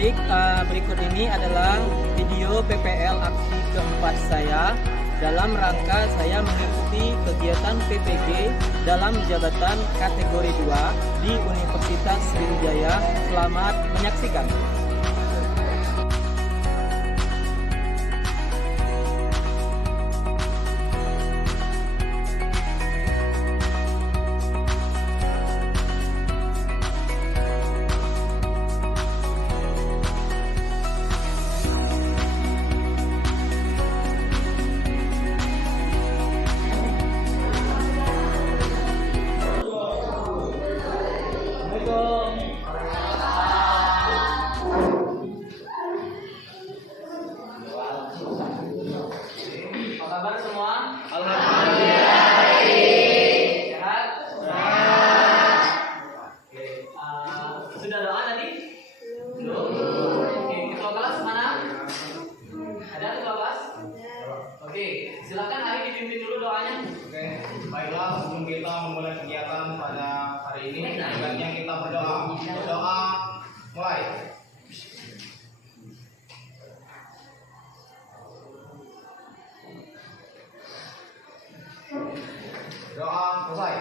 Baik, berikut ini adalah video PPL aksi keempat saya dalam rangka saya mengikuti kegiatan PPG dalam jabatan kategori 2 di Universitas Sriwijaya. Selamat menyaksikan. Kabar semua? Alhamdulillah. Sehat? Oke. Sudah doa tadi? Belum. Oke, ketua kelas mana? Ada ketua kelas? Oke, silakan Ari dipimpin dulu doanya. Oke, baiklah sebelum kita memulai kegiatan pada hari ini, sebaiknya kita berdoa. Berdoa, mulai. Doa selesai.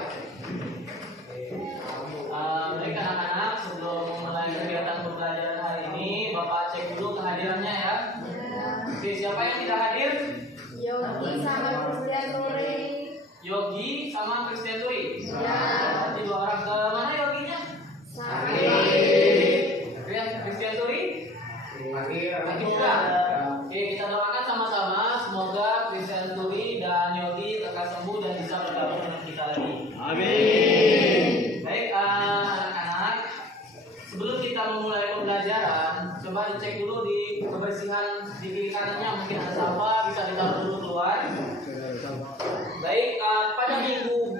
Baik anak-anak, sebelum memulai kegiatan pembelajaran hari ini, Bapak cek dulu kehadirannya ya. Oke, siapa yang tidak hadir? Yogi sama Christian Turi. Yogi sama Christian Turi. Ya. Berarti dua orang. Ke mana Yoginya? Sakit. Ya, Christian Turi. Akhir. Lagi juga. Oke, kita doakan sama-sama semoga Christian Turi dan Yogi lekas sembuh dan bisa bergabung dengan kita lagi. Amin. Baik, anak-anak, sebelum kita memulai pembelajaran, coba dicek dulu di kebersihan di kiri kanannya, mungkin ada sampah bisa ditaruh dulu keluar. Baik, pada minggu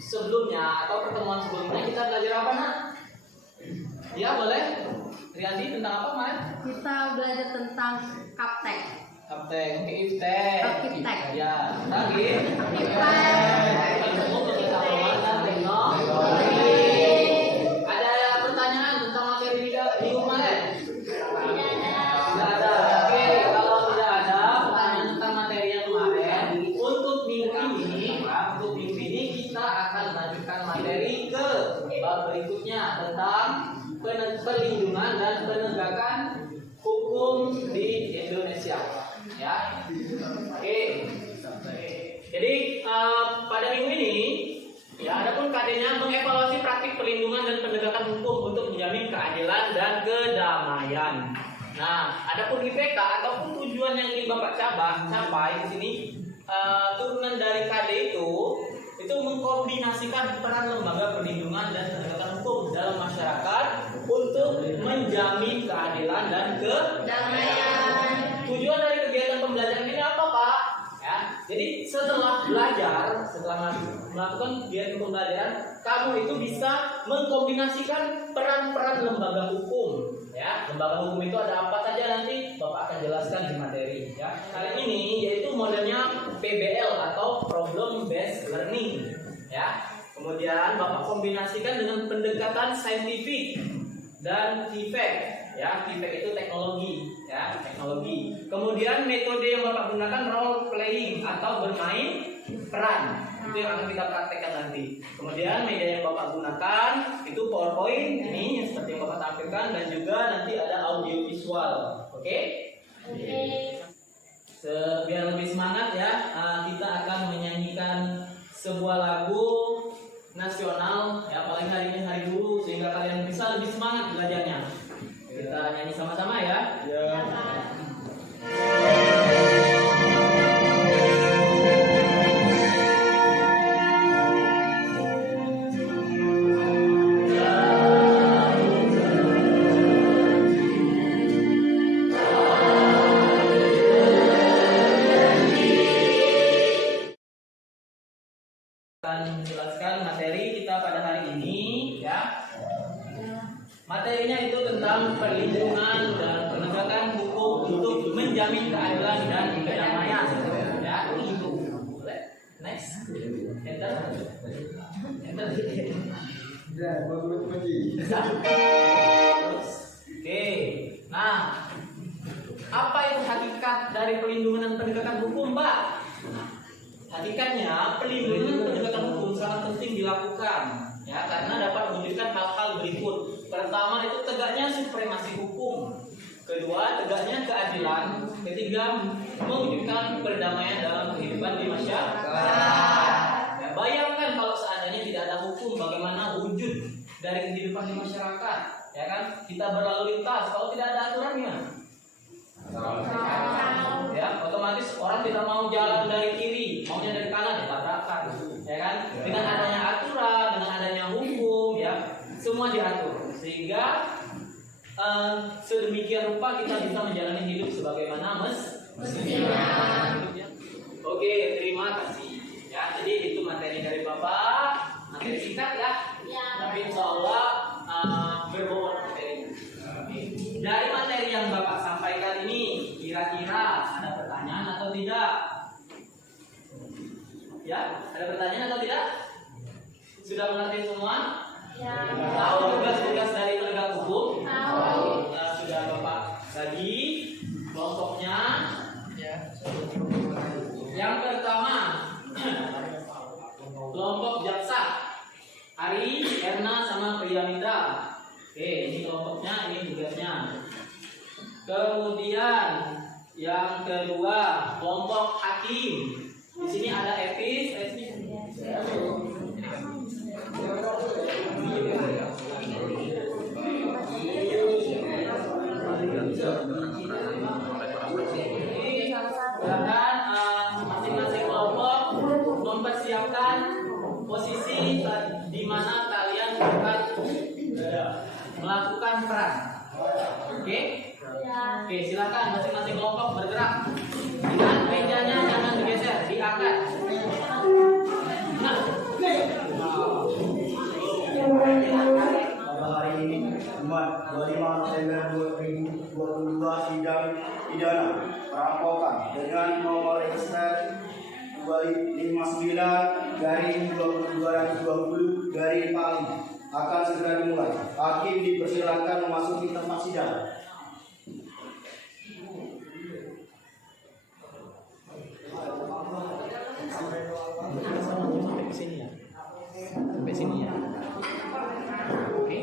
sebelumnya atau pertemuan sebelumnya kita belajar apa, nak? Ya, boleh. Riyadi, tentang apa, Mas? Kita belajar tentang kaptek. Kapten, Iftek. Arsitek. Ya, lagi. Ada pertanyaan tentang materi di kemarin? Tidak ada. Oke, kalau tidak ada pertanyaan tentang materi yang kemarin, untuk minggu ini kita akan lanjutkan materi ke bab berikutnya tentang perlindungan dan penegakan hukum di Indonesia. Ya, oke. Jadi pada minggu ini, ya, adapun KD-nya mengevaluasi praktik perlindungan dan penegakan hukum untuk menjamin keadilan dan kedamaian. Nah, adapun IPK ataupun tujuan yang ingin Bapak capai di sini, turunan dari KD itu mengkombinasikan peran lembaga perlindungan dan penegakan hukum dalam masyarakat untuk menjamin keadilan dan kedamaian. Tujuan dari kegiatan pembelajaran ini apa, Pak? Ya, jadi setelah melakukan kegiatan pembelajaran, kamu itu bisa mengkombinasikan peran-peran lembaga hukum. Ya, lembaga hukum itu ada apa saja nanti Bapak akan jelaskan di materi. Ya, kali ini yaitu modelnya PBL atau Problem Based Learning. Ya, kemudian Bapak kombinasikan dengan pendekatan saintifik dan TIFEK. Ya, TIFEK itu teknologi, ya, teknologi. Kemudian metode yang Bapak gunakan role playing atau bermain peran. Itu yang akan kita praktekkan nanti. Kemudian media yang Bapak gunakan itu PowerPoint ini yang seperti yang Bapak tampilkan, dan juga nanti ada audio visual. Oke? Oke. Biar lebih semangat ya, kita akan menyanyikan sebuah lagu nasional ya, apalagi hari ini hari guru, sehingga kalian bisa lebih semangat belajarnya. Kita nyanyi sama-sama ya. Akan menjelaskan materi kita pada hari ini ya. Materinya itu tentang perlindungan dan penegakan hukum untuk menjamin keadilan dan kedamaian. Ya, itu. Next. Enter. Enter. Ya, bagus. Terus. Oke. Nah, apa itu hakikat dari pelindungan dan penegakan hukum, Pak? Hakikatnya pelindungan dan penegakan hukum sangat penting dilakukan, ya, karena dapat mewujudkan hal-hal berikut. Pertama itu tegaknya supremasi hukum. Kedua, tegaknya keadilan. Ketiga, mewujudkan perdamaian dalam kehidupan di masyarakat. Ya, bayangkan kalau seandainya tidak ada hukum, bagaimana wujud dari kehidupan di masyarakat? Ya kan? Kita berlalu lintas, kalau tidak ada aturan gimana? Ya, otomatis orang tidak mau jalan dari kiri, maunya dari kanan, ditabrakkan. Ya kan? Dengan adanya aturan, dengan adanya hukum, ya, semua diatur. Sehingga sedemikian rupa kita bisa menjalani hidup sebagaimana mestinya. Oke, terima kasih. Ya, jadi itu materi dari Bapak. Materi singkat ya. Tapi insya Allah berbobot materi. Dari materi yang Bapak sampaikan ini, kira-kira ada pertanyaan atau tidak? Ya, ada pertanyaan atau tidak? Sudah mengerti semua? Ya. Tahu tugas-tugas dari penegak hukum? Tahu. Sudah Bapak bagi kelompoknya. Yang pertama, kelompok jaksa. Ari, Erna, sama Priyamita. Oke, ini kelompoknya, ini tugasnya. Kemudian yang kedua, kelompok hakim. Di sini ada Evis, dan masing-masing kelompok mempersiapkan posisi di mana kalian akan melakukan peran. Oke? Oke, silakan masing-masing kelompok bergerak. Ingat mejanya jangan digeser, diangkat. Pada hari ini, Jumat 25 November 2022, sidang pidana perampokan dengan nomor register 259/2020 dari Pali akan segera dimulai. Hakim dipersilakan memasuki tempat sidang. Sampai sini ya. Oke.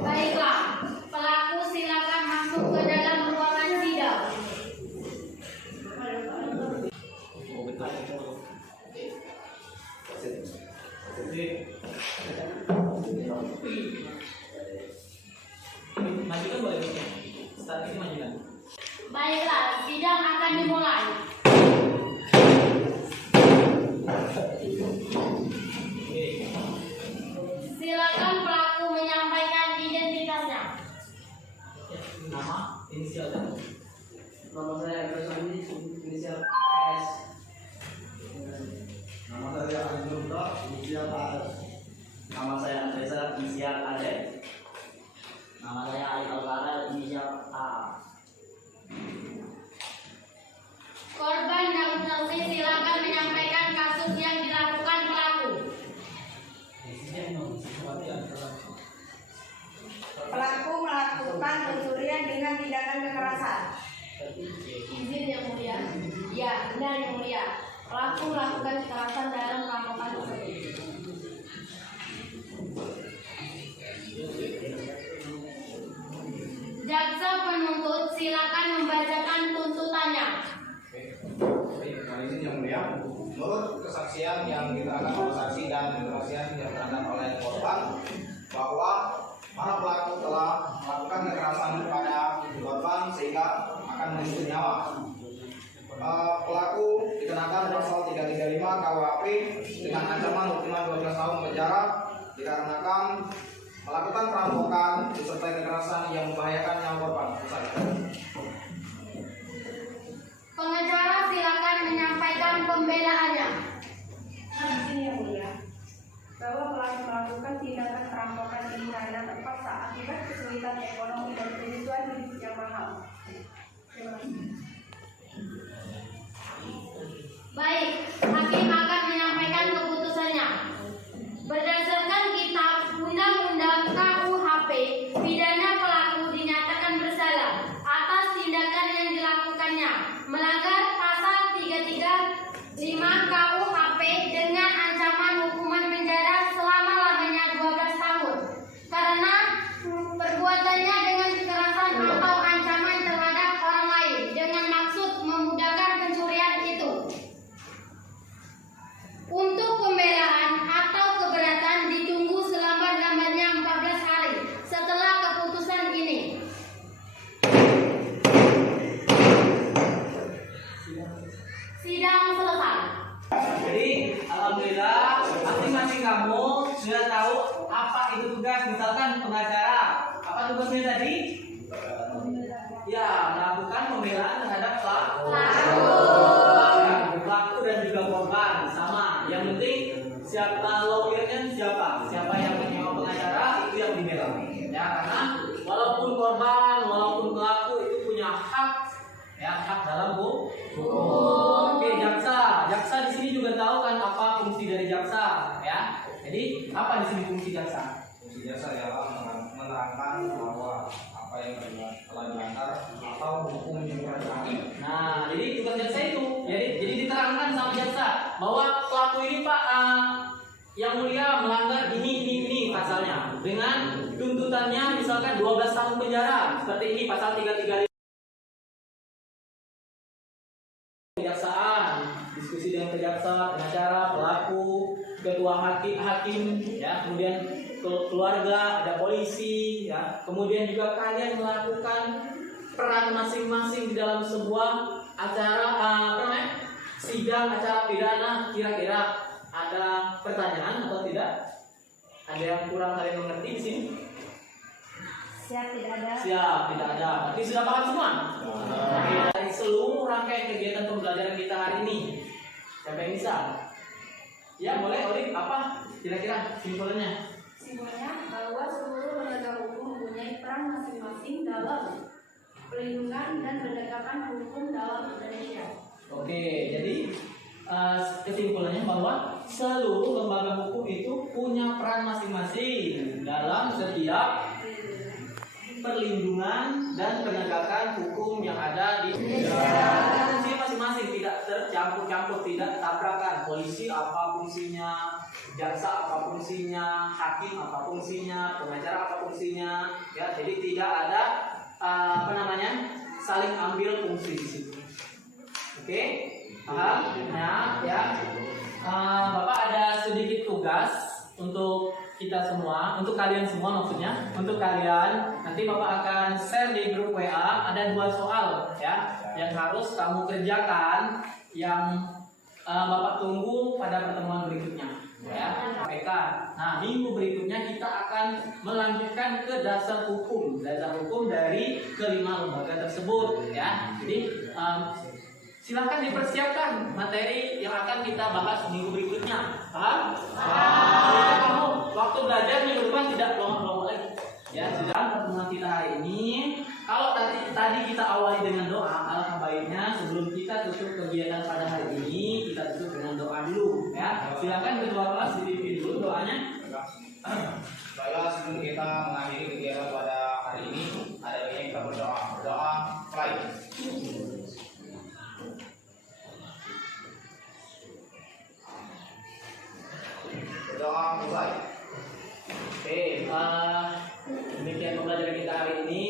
Baiklah, pelaku silakan masuk ke dalam ruangan sidang. Majukan boleh bisa. Start ini majukan. Baiklah, sidang akan dimulai. Silakan pelaku menyampaikan identitasnya. Nama, inisial dan Nama saya Agus inisial S. Nama saya Anjurda, inisial AS. Nama saya Andresa inisial AD. Nama saya Ali Alvara inisial A. Korban dan saksi silakan menyampaikan kasus yang dilakukan pelaku. Pelaku melakukan pencurian dengan tindakan kekerasan. Izin yang mulia. Ya, benar yang mulia. Pelaku melakukan kekerasan dalam perampokan tersebut. Jaksa penuntut silakan membacakan tuntutannya. Kali ini yang mulia, menurut kesaksian yang diterangkan oleh saksi dan kesaksian yang diterangkan oleh korban bahwa para pelaku telah melakukan kekerasan kepada korban sehingga akan menyentuh nyawa. Pelaku dikenakan pasal 335 KUHP dengan ancaman hukuman 12 tahun penjara dikarenakan melakukan perampokan disertai kekerasan yang membahayakan nyawa korban. Pengacara silakan menyampaikan pembelaannya. Izin yang mulia, bahwa pelaku melakukan tindakan perampokan ini karena terpaksa akibat kesulitan ekonomi dan kebutuhan hidup yang mahal. Terima kasih. Baik, hakim akan menyampaikan keputusannya. Berdasarkan kitab Undang-Undang KUHP tugas misalkan pengacara. Apa tugasnya tadi? Ya, melakukan pembelaan terhadap pelaku dan juga korban sama. Yang penting siapa lawyernya siapa yang menyewa pengacara itu yang dibela. Ya, karena walaupun korban, walaupun pelaku itu punya hak, ya hak dalam hukum. Oke, jaksa di sini juga tahu kan apa fungsi dari jaksa, ya. Jadi apa di sini fungsi jaksa? Fungsi jasa ialah menerangkan bahwa apa yang telah dilanggar atau hukum yang terjadi. Nah, jadi tugas jaksa itu, jadi diterangkan sama jaksa bahwa pelaku ini Pak, yang mulia melanggar ini pasalnya dengan tuntutannya misalkan 12 tahun penjara seperti ini pasal 335. Kejaksaan, diskusi dengan kejaksa, pengacara, pelaku, ketua hakim, ya, kemudian keluarga, ada polisi, ya, kemudian juga kalian melakukan peran masing-masing di dalam sebuah acara sidang acara pidana. Kira-kira ada pertanyaan atau tidak? Ada yang kurang kalian mengerti di sini? Siap, tidak ada. Siap, tidak ada. Berarti sudah paham semua? Oke, dari seluruh rangkaian kegiatan pembelajaran kita hari ini, siapa yang bisa? Ya, boleh, Olik. Apa kira-kira simpelnya? Simpelnya bahwa seluruh lembaga hukum mempunyai peran masing-masing dalam pelindungan dan penegakan hukum dalam Indonesia. Oke, jadi kesimpulannya bahwa seluruh lembaga hukum itu punya peran masing-masing dalam setiap perlindungan dan penegakan hukum yang ada di Indonesia. Fungsinya masing-masing, tidak tercampur-campur, tidak tabrakan. Polisi apa fungsinya, jaksa apa fungsinya, hakim apa fungsinya, pengacara apa fungsinya, ya. Jadi tidak ada saling ambil fungsi di situ. Oke, paham? Nah, ya. Bapak ada sedikit tugas untuk kita semua, untuk kalian semua maksudnya, untuk kalian nanti Bapak akan share di grup WA. Ada 2 soal ya yang harus kamu kerjakan, yang Bapak tunggu pada pertemuan berikutnya ya. PK. Nah, minggu berikutnya kita akan melanjutkan ke dasar hukum dari kelima lembaga tersebut ya. Jadi silakan dipersiapkan materi yang akan kita bahas minggu berikutnya. Paham? Jadi kamu waktu belajar minggu depan tidak lompat-lompat lagi. Ya, sudah pertemuan kita hari ini. Kalau tadi kita awali dengan doa, alangkah baiknya sebelum kita tutup kegiatan pada hari ini, kita tutup dengan doa dulu ya. Silakan ketua kelas dipimpin dulu doanya. Baiklah, sebelum kita mengakhiri kegiatan pada hari ini, ada baiknya kita berdoa. Doa mulai. Doa mulai. Oke, demikian pembelajaran kita hari ini.